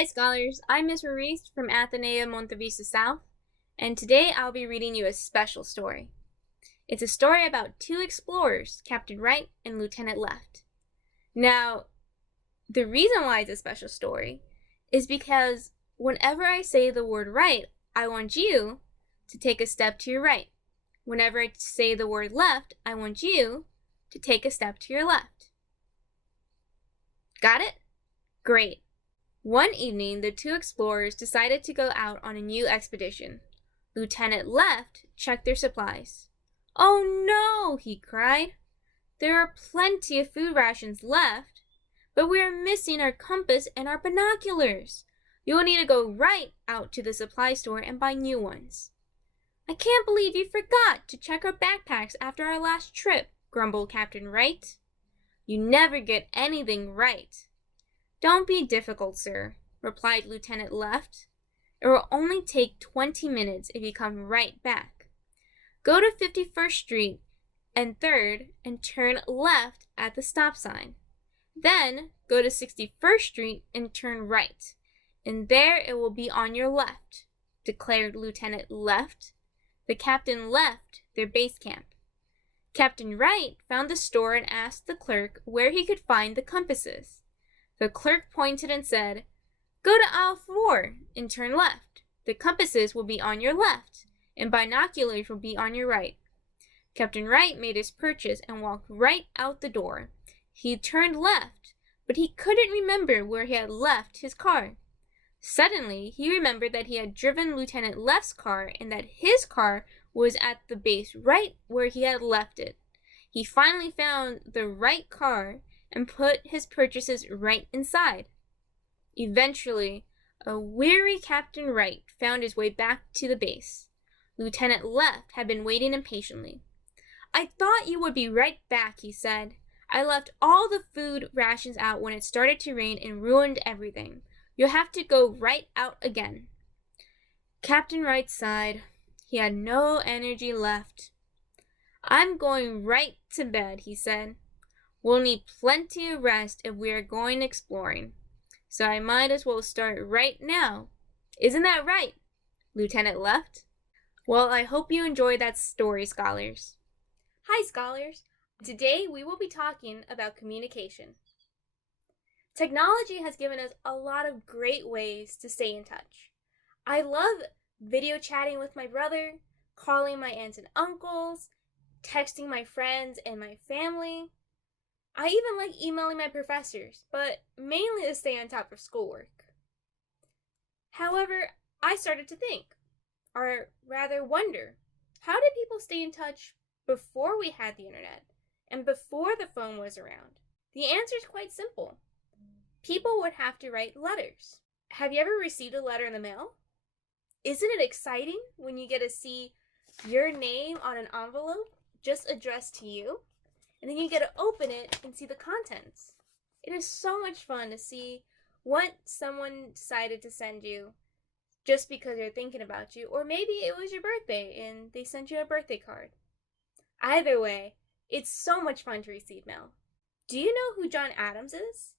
Hi scholars, I'm Miss Ruiz from Athenaeum Monte Vista South, and today I'll be reading you a special story. It's a story about two explorers, Captain Wright and Lieutenant Left. Now, the reason why it's a special story is because whenever I say the word right, I want you to take a step to your right. Whenever I say the word left, I want you to take a step to your left. Got it? Great. One evening, the two explorers decided to go out on a new expedition. Lieutenant Left checked their supplies. "Oh no!" he cried. "There are plenty of food rations left, but we are missing our compass and our binoculars. You'll need to go right out to the supply store and buy new ones." "I can't believe you forgot to check our backpacks after our last trip," grumbled Captain Wright. "You never get anything right." "Don't be difficult, sir," replied Lieutenant Left. "It will only take 20 minutes if you come right back. Go to 51st Street and 3rd and turn left at the stop sign. Then go to 61st Street and turn right, and there it will be on your left," declared Lieutenant Left. The captain left their base camp. Captain Wright found the store and asked the clerk where he could find the compasses. The clerk pointed and said, "Go to aisle 4 and turn left. The compasses will be on your left, and binoculars will be on your right." Captain Wright made his purchase and walked right out the door. He turned left, but he couldn't remember where he had left his car. Suddenly, he remembered that he had driven Lieutenant Left's car and that his car was at the base right where he had left it. He finally found the right car and put his purchases right inside. Eventually, a weary Captain Wright found his way back to the base. Lieutenant Left had been waiting impatiently. "I thought you would be right back," he said. "I left all the food rations out when it started to rain and ruined everything. You'll have to go right out again." Captain Wright sighed. He had no energy left. "I'm going right to bed," he said. "We'll need plenty of rest if we are going exploring, so I might as well start right now. Isn't that right, Lieutenant Left?" Well, I hope you enjoyed that story, scholars. Hi, scholars. Today we will be talking about communication. Technology has given us a lot of great ways to stay in touch. I love video chatting with my brother, calling my aunts and uncles, texting my friends and my family. I even like emailing my professors, but mainly to stay on top of schoolwork. However, I started to think, or rather wonder, how did people stay in touch before we had the internet and before the phone was around? The answer is quite simple. People would have to write letters. Have you ever received a letter in the mail? Isn't it exciting when you get to see your name on an envelope just addressed to you? And then you get to open it and see the contents. It is so much fun to see what someone decided to send you just because they're thinking about you, or maybe it was your birthday and they sent you a birthday card. Either way, it's so much fun to receive mail. Do you know who John Adams is?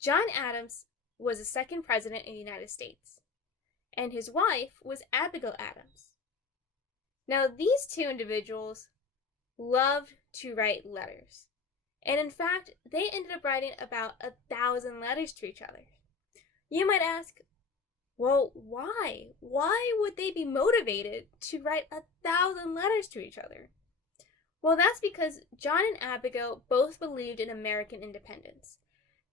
John Adams was the second president of the United States, and his wife was Abigail Adams. Now, these two individuals loved to write letters. And in fact, they ended up writing about 1,000 letters to each other. You might ask, well, why? Why would they be motivated to write 1,000 letters to each other? Well, that's because John and Abigail both believed in American independence.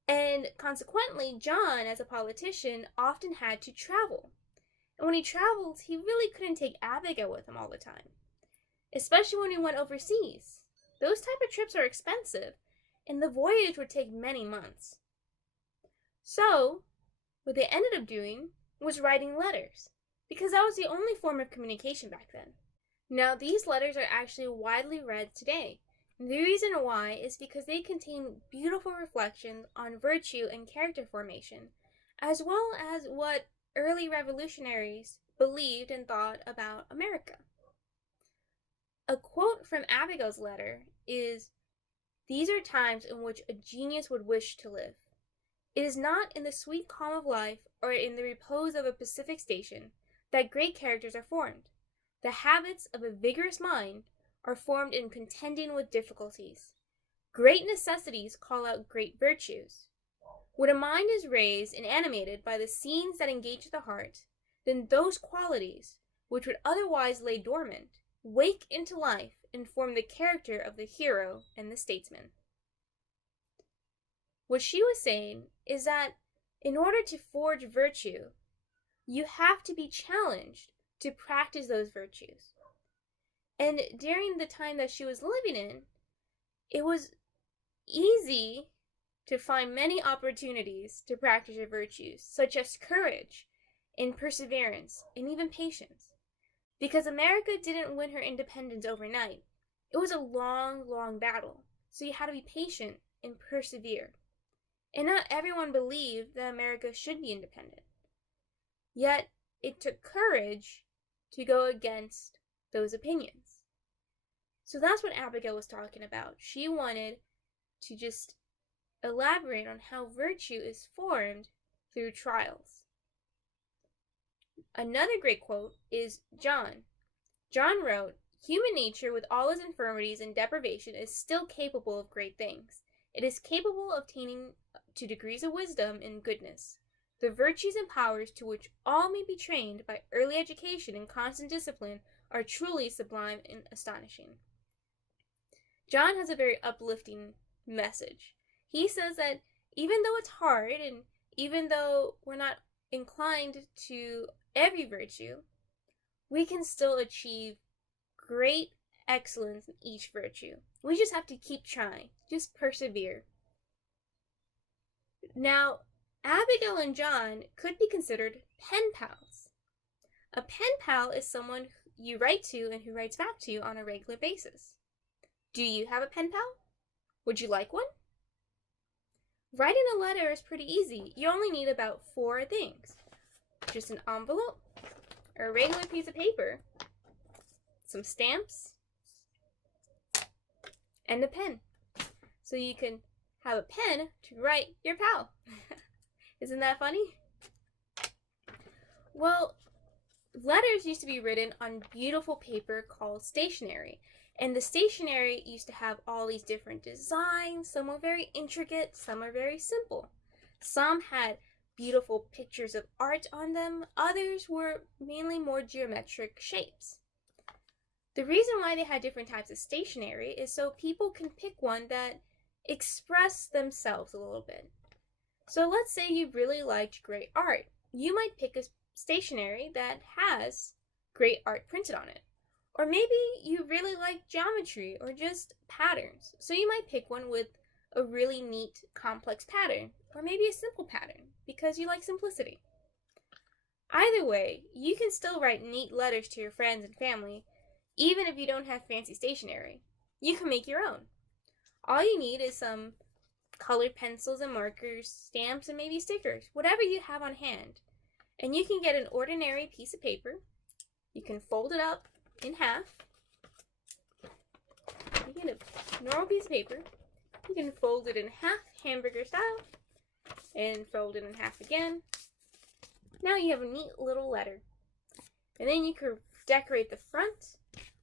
And consequently, John, as a politician, often had to travel. And when he traveled, he really couldn't take Abigail with him all the time, especially when he went overseas. Those type of trips are expensive, and the voyage would take many months. So, what they ended up doing was writing letters, because that was the only form of communication back then. Now, these letters are actually widely read today. And the reason why is because they contain beautiful reflections on virtue and character formation, as well as what early revolutionaries believed and thought about America. A quote from Abigail's letter is, "These are times in which a genius would wish to live. It is not in the sweet calm of life or in the repose of a Pacific station that great characters are formed. The habits of a vigorous mind are formed in contending with difficulties. Great necessities call out great virtues. When a mind is raised and animated by the scenes that engage the heart, then those qualities, which would otherwise lay dormant, wake into life and form the character of the hero and the statesman. What she was saying is that in order to forge virtue, you have to be challenged to practice those virtues. And during the time that she was living in, it was easy to find many opportunities to practice your virtues, such as courage and perseverance and even patience. Because America didn't win her independence overnight. It was a long, long battle, so you had to be patient and persevere. And not everyone believed that America should be independent. Yet, it took courage to go against those opinions. So that's what Abigail was talking about. She wanted to just elaborate on how virtue is formed through trials. Another great quote is John. John wrote, "Human nature, with all its infirmities and deprivation, is still capable of great things. It is capable of attaining to degrees of wisdom and goodness. The virtues and powers to which all may be trained by early education and constant discipline are truly sublime and astonishing." John has a very uplifting message. He says that even though it's hard and even though we're not inclined to every virtue, we can still achieve great excellence in each virtue. We just have to keep trying, just persevere. Now, Abigail and John could be considered pen pals. A pen pal is someone you write to and who writes back to you on a regular basis. Do you have a pen pal? Would you like one? Writing a letter is pretty easy. You only need about 4 things. Just an envelope, a regular piece of paper, some stamps, and a pen. So you can have a pen to write your pal. Isn't that funny? Well, letters used to be written on beautiful paper called stationery. And the stationery used to have all these different designs. Some were very intricate, some are very simple. Some had beautiful pictures of art on them. Others were mainly more geometric shapes. The reason why they had different types of stationery is so people can pick one that express themselves a little bit. So let's say you really liked great art. You might pick a stationery that has great art printed on it. Or maybe you really like geometry or just patterns. So you might pick one with a really neat, complex pattern. Or maybe a simple pattern because you like simplicity. Either way, you can still write neat letters to your friends and family, even if you don't have fancy stationery. You can make your own. All you need is some colored pencils and markers, stamps, and maybe stickers, whatever you have on hand. And you can get an ordinary piece of paper. You can fold it up in half. You get a normal piece of paper. You can fold it in half, hamburger style, and fold it in half again. Now you have a neat little letter. And then you can decorate the front.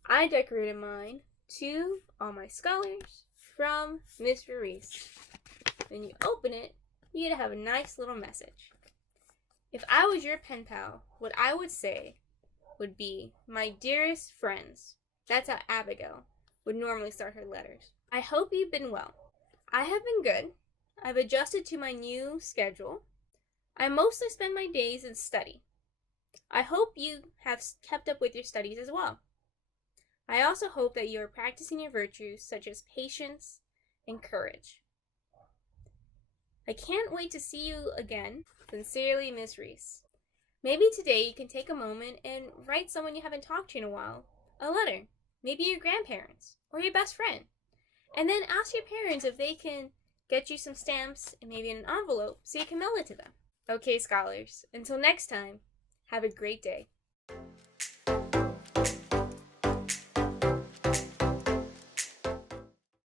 I decorated mine to all my scholars from Miss Ruiz. When you open it, you have a nice little message. If I was your pen pal, what I would say would be, "My dearest friends." That's how Abigail would normally start her letters. I hope you've been well. I have been good. I've adjusted to my new schedule. I mostly spend my days in study. I hope you have kept up with your studies as well. I also hope that you are practicing your virtues such as patience and courage. I can't wait to see you again. Sincerely, Miss Ruiz. Maybe today you can take a moment and write someone you haven't talked to in a while a letter. Maybe your grandparents or your best friend. And then ask your parents if they can get you some stamps and maybe an envelope so you can mail it to them. Okay, scholars, until next time, have a great day.